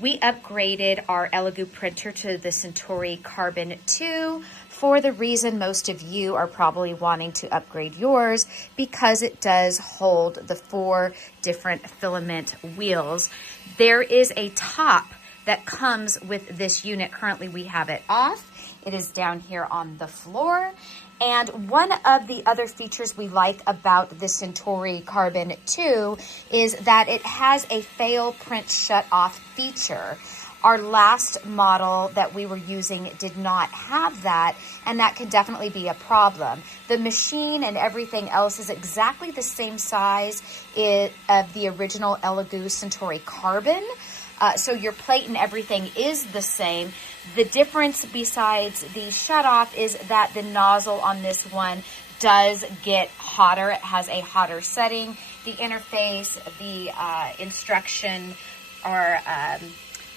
We upgraded our Elegoo printer to the Centauri Carbon 2 for the reason most of you are probably wanting to upgrade yours, because it does hold the 4 different filament wheels. There is a top that comes with this unit. Currently we have it off. It is down here on the floor. And one of the other features we like about the Centauri Carbon 2 is that it has a fail print shut off feature. Our last model that we were using did not have that, and that can definitely be a problem. The machine and everything else is exactly the same size of the original Elegoo Centauri Carbon. So your plate and everything is the same. The difference besides the shutoff is that the nozzle on this one does get hotter. It has a hotter setting. The interface, the instruction, or I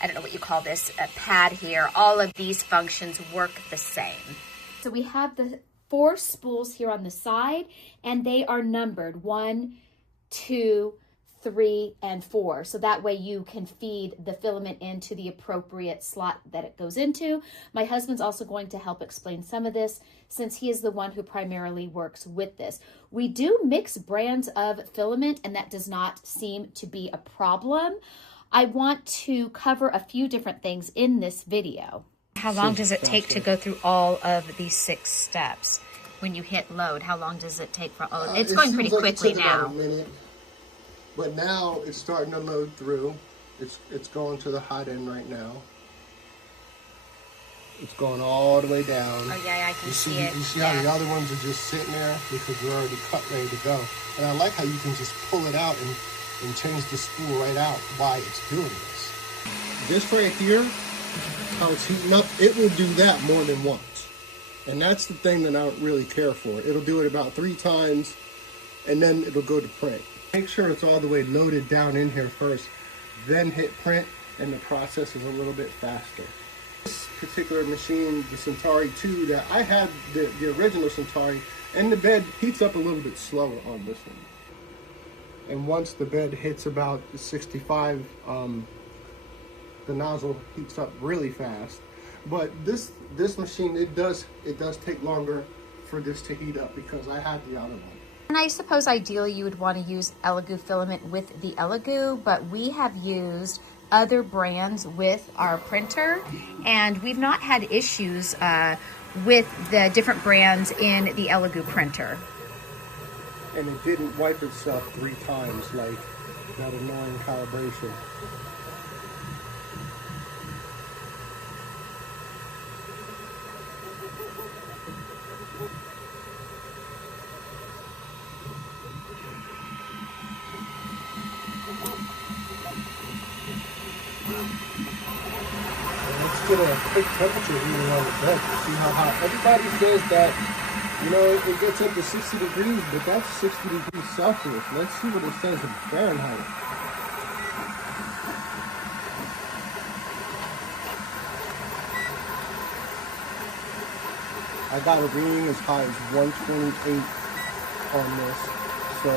don't know what you call this, a pad here, all of these functions work the same. So we have the 4 spools here on the side, and they are numbered 1, 2, 3, and 4. So that way you can feed the filament into the appropriate slot that it goes into. My husband's also going to help explain some of this, since he is the one who primarily works with this. We do mix brands of filament, and that does not seem to be a problem. I want to cover a few different things in this video. How long does it take to go through all of these 6 steps? When you hit load, how long does it take for, it's going pretty quickly now. About a minute. But now it's starting to load through. It's going to the hot end right now. It's going all the way down. Oh yeah, I can see it. You see how the other ones are just sitting there because they're already cut, ready to go. And I like how you can just pull it out and change the spool right out while it's doing this. This right here, how it's heating up, it will do that more than once. And that's the thing that I don't really care for. It'll do it about 3 times, and then it'll go to print. Make sure it's all the way loaded down in here first, then hit print, and the process is a little bit faster. This particular machine, the Centauri 2, that I had the original Centauri, and the bed heats up a little bit slower on this one. And once the bed hits about 65, the nozzle heats up really fast. But this machine, it does take longer for this to heat up because I had the other one. And I suppose ideally you would want to use Elegoo filament with the Elegoo, but we have used other brands with our printer, and we've not had issues with the different brands in the Elegoo printer. And it didn't wipe itself 3 times like that annoying calibration. Let's get a quick temperature reading on the bed. See how hot everybody says that, you know, it gets up to 60 degrees, but that's 60 degrees Celsius. Let's see what it says in Fahrenheit. I got a reading as high as 128 on this, so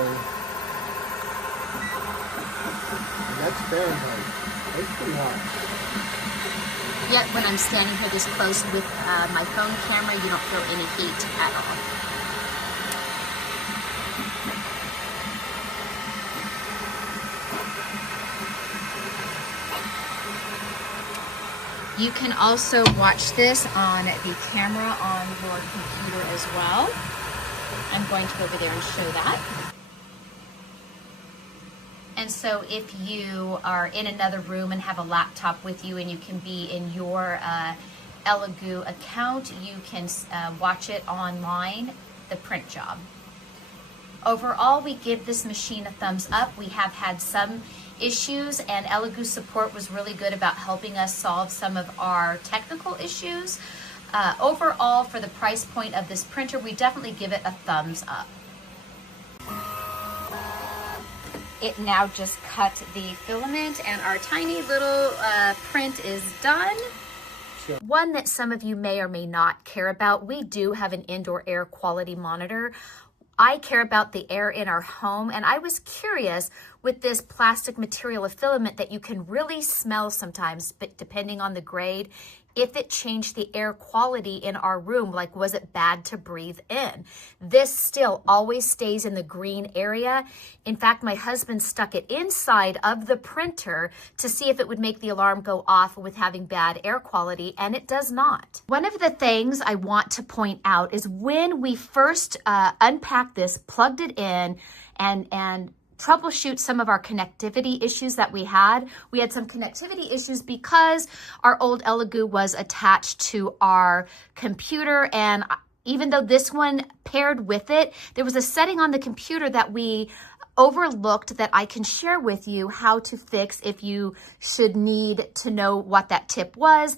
that's Fahrenheit. That's pretty hot. Yet when I'm standing here this close with my phone camera, you don't feel any heat at all. You can also watch this on the camera on your computer as well. I'm going to go over there and show that. And so if you are in another room and have a laptop with you and you can be in your Elegoo account, you can watch it online, the print job. Overall, we give this machine a thumbs up. We have had some issues, and Elegoo support was really good about helping us solve some of our technical issues. Overall, for the price point of this printer, we definitely give it a thumbs up. It now just cut the filament, and our tiny little print is done. Sure. One that some of you may or may not care about, we do have an indoor air quality monitor. I care about the air in our home, and I was curious with this plastic material of filament that you can really smell sometimes, but depending on the grade, if it changed the air quality in our room, like was it bad to breathe in? This still always stays in the green area. In fact, my husband stuck it inside of the printer to see if it would make the alarm go off with having bad air quality, and it does not. One of the things I want to point out is when we first unpacked this, plugged it in, and troubleshoot some of our connectivity issues that we had. We had some connectivity issues because our old Elegoo was attached to our computer, and even though this one paired with it, there was a setting on the computer that we overlooked that I can share with you how to fix if you should need to know what that tip was.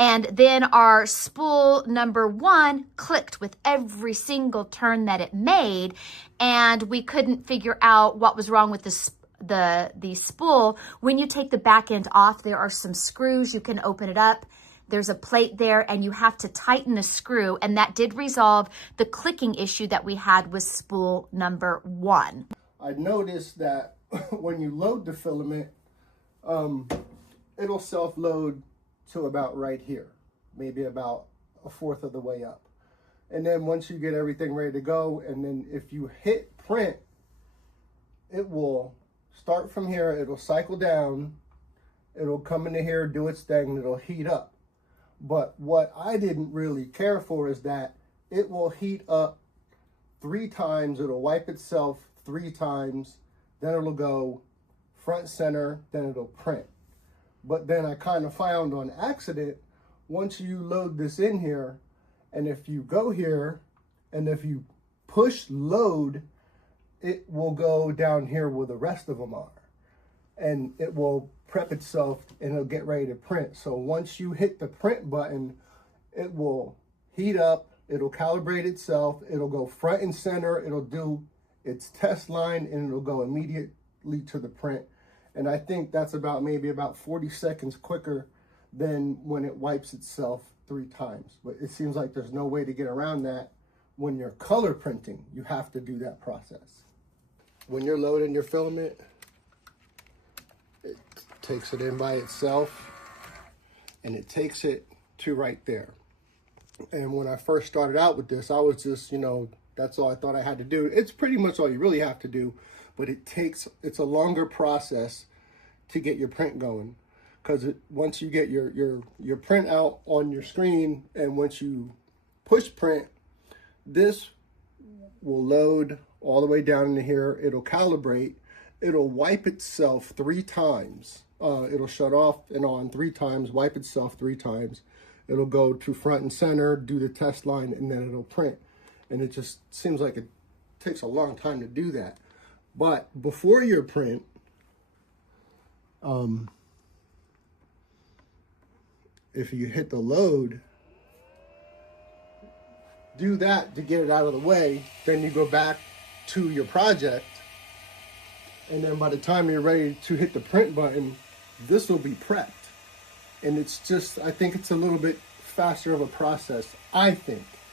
And then our spool number 1 clicked with every single turn that it made, and we couldn't figure out what was wrong with the spool. When you take the back end off, there are some screws. You can open it up. There's a plate there, and you have to tighten a screw, and that did resolve the clicking issue that we had with spool number 1. I noticed that when you load the filament, it'll self-load to about right here, maybe about 1/4 of the way up. And then once you get everything ready to go, and then if you hit print, it will start from here, it'll cycle down, it'll come into here, do its thing, and it'll heat up. But what I didn't really care for is that it will heat up 3 times, it'll wipe itself 3 times, then it'll go front center, then it'll print. But then I kind of found on accident, once you load this in here, and if you go here, and if you push load, it will go down here where the rest of them are. And it will prep itself, and it'll get ready to print. So once you hit the print button, it will heat up, it'll calibrate itself, it'll go front and center, it'll do its test line, and it'll go immediately to the print. And I think that's maybe about 40 seconds quicker than when it wipes itself 3 times. But it seems like there's no way to get around that. When you're color printing, you have to do that process. When you're loading your filament, it takes it in by itself, and it takes it to right there. And when I first started out with this, I was just, that's all I thought I had to do. It's pretty much all you really have to do. But it's a longer process to get your print going, because once you get your print out on your screen, and once you push print, this will load all the way down into here. It'll calibrate. It'll wipe itself 3 times. It'll shut off and on 3 times, wipe itself 3 times. It'll go to front and center, do the test line, and then it'll print. And it just seems like it takes a long time to do that. But before your print, if you hit the load, do that to get it out of the way, then you go back to your project, and then by the time you're ready to hit the print button, this will be prepped. And it's just, I think it's a little bit faster of a process, I think.